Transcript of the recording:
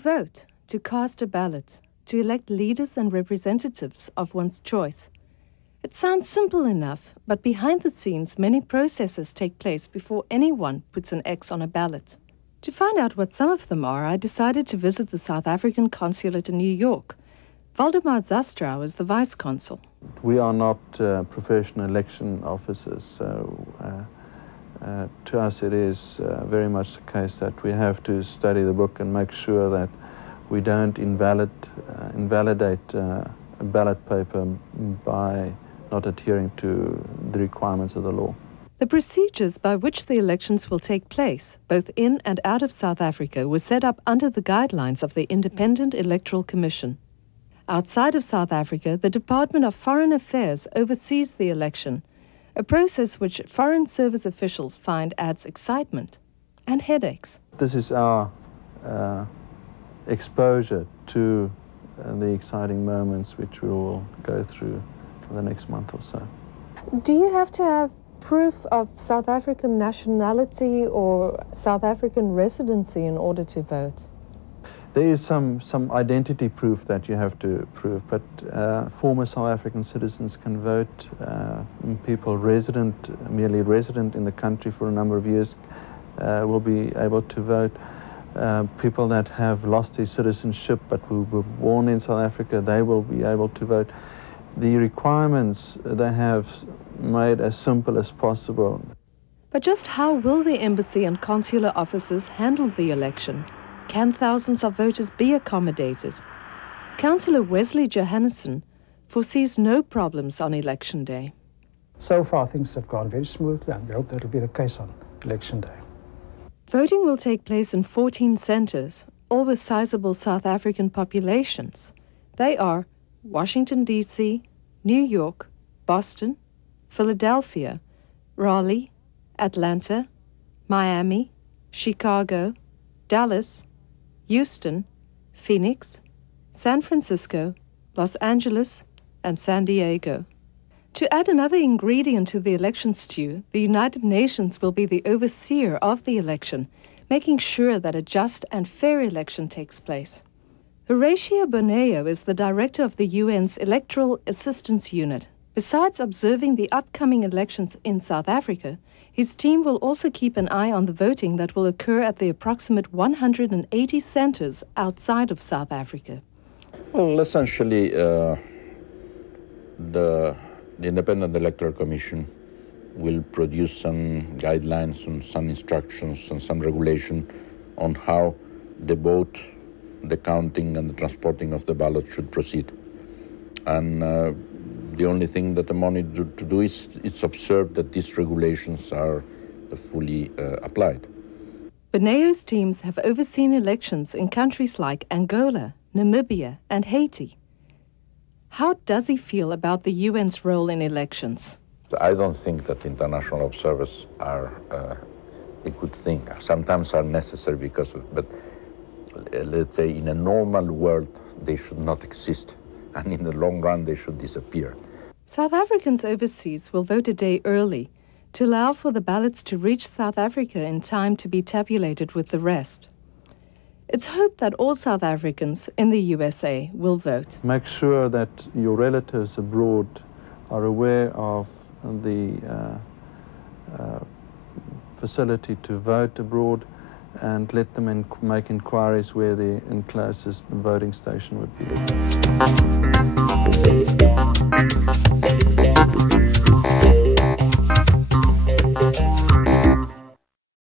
vote, to cast a ballot, to elect leaders and representatives of one's choice. It sounds simple enough, but behind the scenes, many processes take place before anyone puts an X on a ballot. To find out what some of them are, I decided to visit the South African consulate in New York. Valdemar Zastrow is the vice consul. We are not professional election officers, so to us it is very much the case that we have to study the book and make sure that we don't invalidate a ballot paper by not adhering to the requirements of the law. The procedures by which the elections will take place, both in and out of South Africa, were set up under the guidelines of the Independent Electoral Commission. Outside of South Africa, the Department of Foreign Affairs oversees the election, a process which Foreign Service officials find adds excitement and headaches. This is our exposure to the exciting moments which we will go through for the next month or so. Do you have to have proof of South African nationality or South African residency in order to vote? There is some identity proof that you have to prove, but former South African citizens can vote. People merely resident in the country for a number of years will be able to vote. People that have lost their citizenship but who were born in South Africa, they will be able to vote. The requirements they have made as simple as possible. But just how will the embassy and consular officers handle the election? Can thousands of voters be accommodated? Councillor Wesley Johannesson foresees no problems on election day. So far things have gone very smoothly, and we hope that will be the case on election day. Voting will take place in 14 centres, all with sizable South African populations. They are Washington, D.C., New York, Boston, Philadelphia, Raleigh, Atlanta, Miami, Chicago, Dallas, Houston, Phoenix, San Francisco, Los Angeles, and San Diego. To add another ingredient to the election stew, the United Nations will be the overseer of the election, making sure that a just and fair election takes place. Horatio Boneo is the director of the UN's Electoral Assistance Unit. Besides observing the upcoming elections in South Africa, his team will also keep an eye on the voting that will occur at the approximate 180 centres outside of South Africa. Well, essentially, the Independent Electoral Commission will produce some guidelines and some instructions and some regulation on how the vote, the counting and the transporting of the ballot should proceed. And the only thing that the money to do is observe that these regulations are fully applied. Boneo's teams have overseen elections in countries like Angola, Namibia and Haiti. How does he feel about the UN's role in elections? I don't think that international observers are a good thing. Sometimes are necessary because of, but let's say in a normal world they should not exist, and in the long run they should disappear. South Africans overseas will vote a day early to allow for the ballots to reach South Africa in time to be tabulated with the rest. It's hoped that all South Africans in the USA will vote. Make sure that your relatives abroad are aware of the facility to vote abroad, and let them make inquiries where the closest voting station would be.